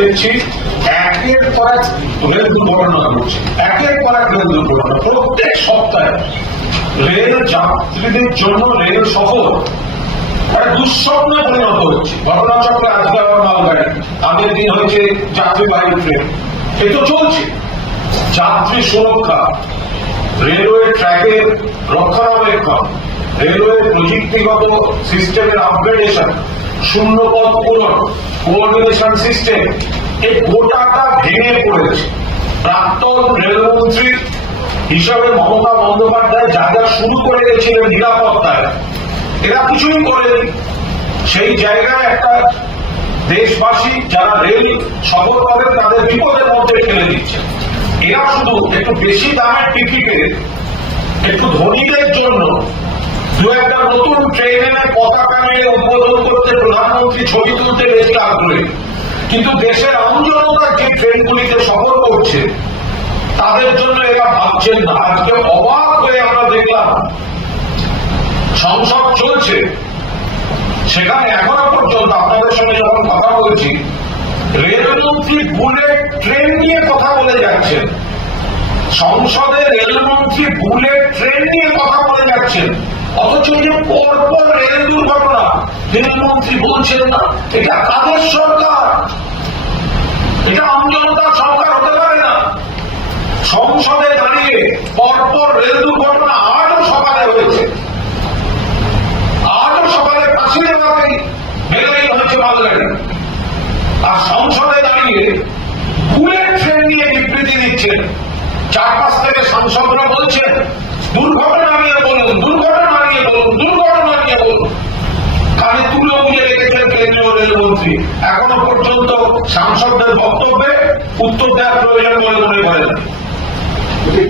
দেখছি একের পর এক রেল দুর্ঘটনা ঘটছে, একের পর এক রেল দুর্ঘটনা প্রত্যেক সপ্তাহে। রেল যাত্রীদের জন্য রেল সফর দুঃস্বপ্নে পরিণত হচ্ছে। ঘটনাচক্রে আজকে আবার মালগাড়ি, আগের দিন হয়েছে যাত্রীবাহী ট্রেন, এ তো চলছে। যাত্রী সুরক্ষা, রেলওয়ে ট্র্যাকের রক্ষণাবেক্ষণ, রেলওয়ে প্রযুক্তিগত সিস্টেমের আপগ্রেডেশন, শূন্যপদ পূরণ, কোঅর্ডিনেশন সিস্টেম, এই গোটাটা ভেঙে পড়েছে। প্রাক্তন রেলমন্ত্রী হিসাবে মমতা বন্দ্যোপাধ্যায় যা যা শুরু করে গেছিলেন নিরাপত্তায়, এরা কিছুই করেনি। সেই জায়গায় একটা দেশবাসী যারা রেল সফর করেন তাদের বিপদের মধ্যে ফেলে দিচ্ছে। এরা শুধু একটু বেশি দামের টিকিটে একটু ধনীদের জন্য দু একটা নতুন ট্রেনে পতাকা নিয়ে উদ্বোধন করতে প্রধানমন্ত্রী ছবি তুলতে বেশি আগ্রহী, কিন্তু দেশের আমজনতা যে ট্রেনগুলিতে সফর করছে তাদের জন্য এরা ভাবছেন না। আজকে অবাক হয়ে আমরা দেখলাম সংসদ চলছে, সেখানে এখনো পর্যন্ত আপনাদের সঙ্গে যখন কথা বলছি রেলমন্ত্রী বুলেট ট্রেন নিয়ে কথা বলে যাচ্ছেন। সংসদে রেলমন্ত্রী বুলেট ট্রেন নিয়ে কথা বলে যাচ্ছেন, অথচ যে পরপর রেল দুর্ঘটনা রেলমন্ত্রী বলছেন না। এটা কাদের সরকার? এটা আমজনতার সরকার হতে পারে না। সংসদে দাঁড়িয়ে পরপর রেল দুর্ঘটনা আজও সকালে হয়েছে, আজও সকালে কাশির এলাকায় বেলাইন হয়েছে মালগাড়ি, আর সংসদে দাঁড়িয়ে বুলেট ট্রেন নিয়ে বিবৃতি দিচ্ছেন। চারপাশ থেকে সাংসদরা বলছেন দুর্ঘটনা নিয়ে বলুন, দুর্ঘটনা নিয়ে বলুন, দুর্ঘটনা নিয়ে বলুন। কানে তুলে বুঝে রেখেছেন কেন্দ্রীয় রেলমন্ত্রী। এখনো পর্যন্ত সাংসদদের বক্তব্যে উত্তর দেওয়ার প্রয়োজন বলে মনে করেন।